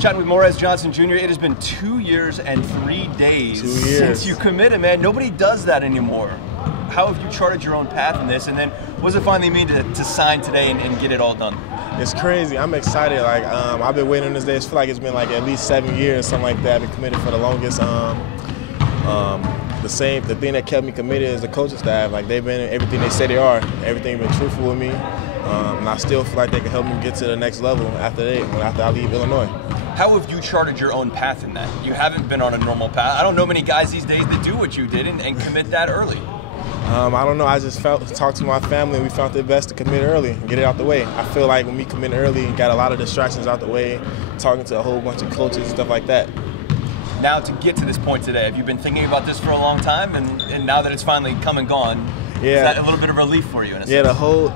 Chatting with Morez Johnson Jr. It has been 2 years and 3 days since you committed, man. Nobody does that anymore. How have you charted your own path in this? And then what does it finally mean to sign today and get it all done? It's crazy. I'm excited. Like I've been waiting on this day. I feel like it's been like at least 7 years, something like that. I've been committed for the longest. The thing that kept me committed is the coaching staff. Like they've been everything they say they are. Everything been truthful with me, and I still feel like they can help me get to the next level after I leave Illinois. How have you charted your own path in that? You haven't been on a normal path. I don't know many guys these days that do what you did and commit that early. I don't know. I just talked to my family, and we felt it best to commit early and get it out the way. I feel like when we commit early and got a lot of distractions out the way, talking to a whole bunch of coaches and stuff like that. Now to get to this point today, have you been thinking about this for a long time? And now that it's finally come and gone, is that a little bit of relief for you? In a sense? The whole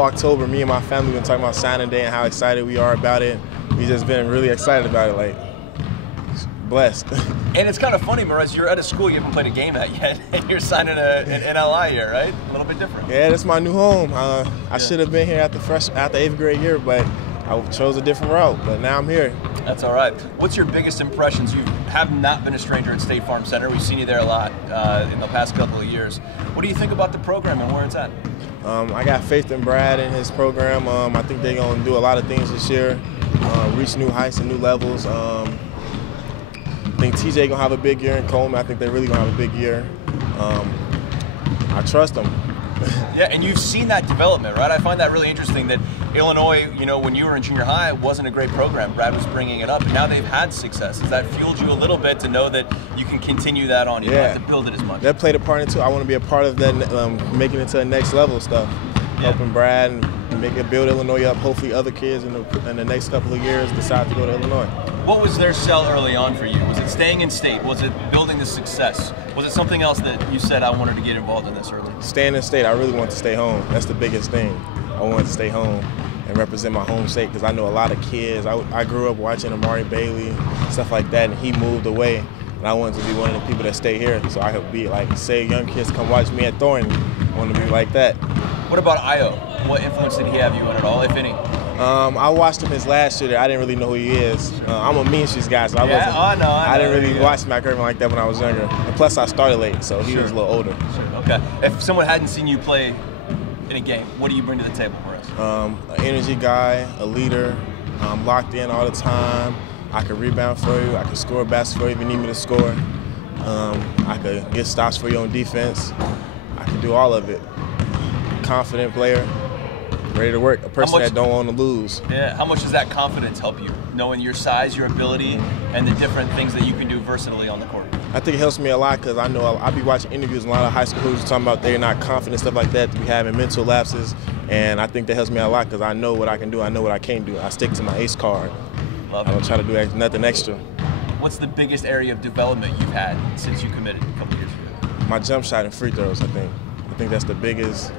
October, me and my family been talking about signing day and how excited we are about it. We just been really excited about it, like blessed. And it's kind of funny, Morez, you're at a school you haven't played a game at yet, and you're signing an NLI here, right? A little bit different. Yeah, that's my new home. I should have been here at the 8th grade year, but I chose a different route. But now I'm here. That's all right. What's your biggest impressions? You have not been a stranger at State Farm Center. We've seen you there a lot in the past couple of years. What do you think about the program and where it's at? I got faith in Brad and his program. I think they're going to do a lot of things this year, reach new heights and new levels. I think TJ going to have a big year in Coleman. I think they're really going to have a big year. I trust them. Yeah, and you've seen that development, right? I find that really interesting that Illinois, you know, when you were in junior high, wasn't a great program. Brad was bringing it up, and now they've had success. Has that fueled you a little bit to know that you can continue that on? You don't have to build it as much. That played a part in it, too. I want to be a part of that, making it to the next level stuff. Helping Brad and build Illinois up. Hopefully other kids in the next couple of years decide to go to Illinois. What was their sell early on for you? Was it staying in state? Was it building the success? Was it something else that you said, I wanted to get involved in this early? Staying in state, I really want to stay home. That's the biggest thing. I wanted to stay home and represent my home state because I know a lot of kids. I grew up watching Amari Bailey, stuff like that, and he moved away. And I wanted to be one of the people that stay here so I could be like, say young kids come watch me at Thornton. I want to be like that. What about Io? What influence did he have you in at all, if any? I watched him his last year. I didn't really know who he is. I'm a Mean Streets guy, so I didn't really watch Mac Irvin like that when I was younger. And plus, I started late, so he was a little older. Sure. Okay. If someone hadn't seen you play in a game, what do you bring to the table for us? An energy guy, a leader. I'm locked in all the time. I can rebound for you. I can score a basket for you if you need me to score. I could get stops for you on defense. I can do all of it. Confident player, ready to work, a person that don't want to lose. Yeah, how much does that confidence help you, knowing your size, your ability, and the different things that you can do versatilely on the court? I think it helps me a lot because I know I'll be watching interviews and a lot of high school hoopers talking about they're not confident, stuff like that, to be having mental lapses, and I think that helps me a lot because I know what I can do, I know what I can't do. I stick to my ace card. Love it. I don't try to do nothing extra. What's the biggest area of development you've had since you committed a couple years ago? My jump shot and free throws, I think that's the biggest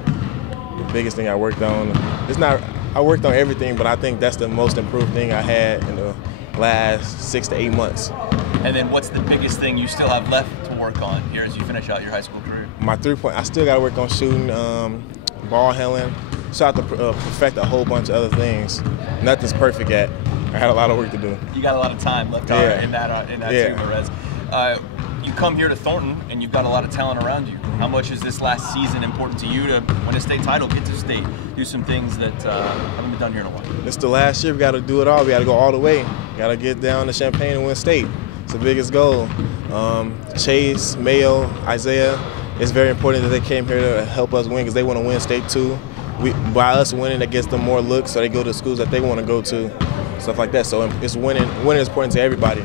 thing I worked on. I worked on everything, but I think that's the most improved thing I had in the last 6 to 8 months. And then what's the biggest thing you still have left to work on here as you finish out your high school career? My 3-point, I still got to work on shooting, ball handling. So I have to perfect a whole bunch of other things. Nothing's perfect yet. I had a lot of work to do. You got a lot of time left in that too, Morez. You come here to Thornton, and you've got a lot of talent around you. How much is this last season important to you to win a state title, get to state, do some things that haven't been done here in a while? It's the last year. We got to do it all. We got to go all the way. Got to get down to Champaign and win state. It's the biggest goal. Chase, Mayo, Isaiah, it's very important that they came here to help us win because they want to win state too. By us winning, it gets them more looks, so they go to schools that they want to go to, stuff like that. So it's winning. Winning is important to everybody.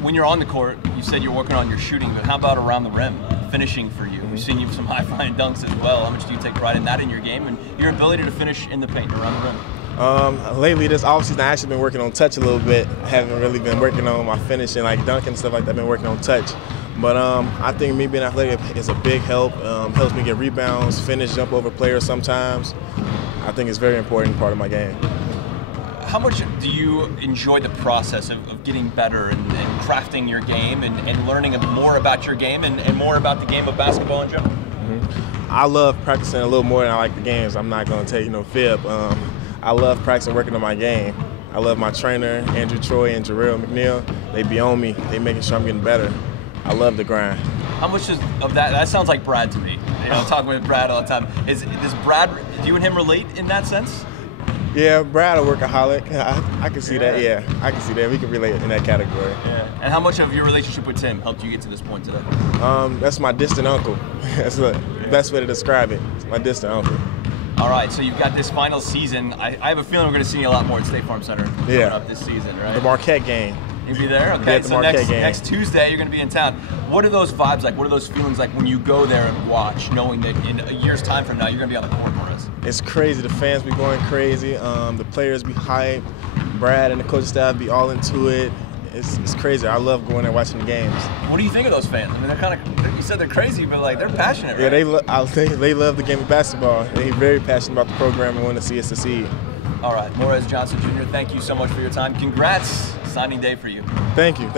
When you're on the court, you said you're working on your shooting, but how about around the rim, finishing for you? We've seen you with some high-flying dunks as well. How much do you take pride in that in your game and your ability to finish in the paint around the rim? Lately, this offseason, I actually been working on touch a little bit. I haven't really been working on my finishing, like dunking and stuff like that. I've been working on touch. But I think me being athletic is a big help. Helps me get rebounds, finish, jump over players sometimes. I think it's a very important part of my game. How much do you enjoy the process of getting better and crafting your game and learning more about your game and more about the game of basketball in general? I love practicing a little more than I like the games. I'm not going to tell you no fib. I love practicing, working on my game. I love my trainer, Andrew Troy and Jarrell McNeil. They be on me. They making sure I'm getting better. I love the grind. How much of that sounds like Brad to me. You know, talking with Brad all the time. Does Brad, do you and him relate in that sense? Yeah, Brad a workaholic. I can see that. Yeah, I can see that. We can relate in that category. Yeah. And how much of your relationship with Tim helped you get to this point today? That's my distant uncle. That's the best way to describe it. It's my distant uncle. All right, so you've got this final season. I have a feeling we're going to see you a lot more at State Farm Center coming up this season, right? The Marquette game. You'll be there? Okay, the so Marquette game. next Tuesday you're going to be in town. What are those vibes like? What are those feelings like when you go there and watch, knowing that in a year's time from now you're going to be on the court, Morez? It's crazy. The fans be going crazy. The players be hyped. Brad and the coaching staff be all into it. It's crazy. I love going there watching the games. What do you think of those fans? I mean, they're kind of, you said they're crazy, but like they're passionate, right? Yeah, they love the game of basketball. They're very passionate about the program and want to see us succeed. All right, Morez Johnson Jr., thank you so much for your time. Congrats, signing day for you. Thank you.